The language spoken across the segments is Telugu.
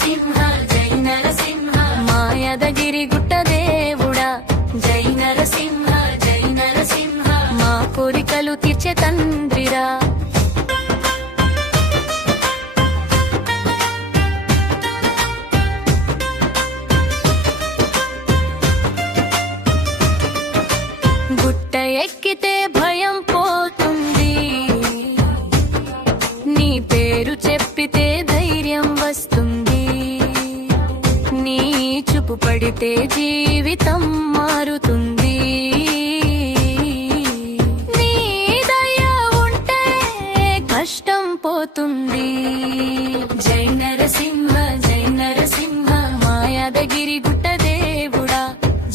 నరసింహ జై నరసింహ మాయదగిరి గుట్ట దేవుడా జై నరసింహ జై నరసింహ మా కోరికలు తీర్చే తండ్రిరా గుట్ట ఎక్కితే భయం పోతుంది నీ పేరు చెప్పితే ధైర్యం వస్తుంది నీ చూపు పడితే జీవితం మారుతుంది నీ దయ ఉంటే కష్టం పోతుంది జై నరసింహ జై నరసింహ మాయాదగిరి గుట్ట దేవుడా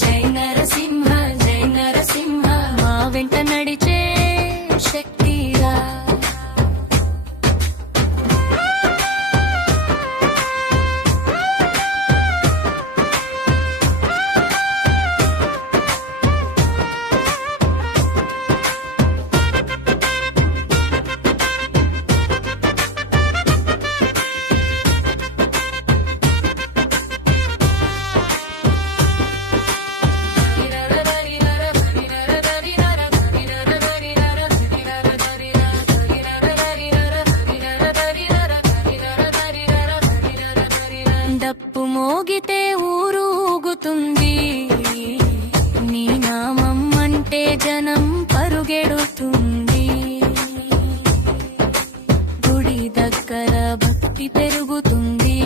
జై నరసింహ జై నరసింహ మా వెంట నడిచే శక్తిరా డప్పు మోగితే ఊరూగుతుంది నీ నామం అంటే జనం పరుగెడుతుంది గుడి దగ్గర భక్తి పెరుగుతుంది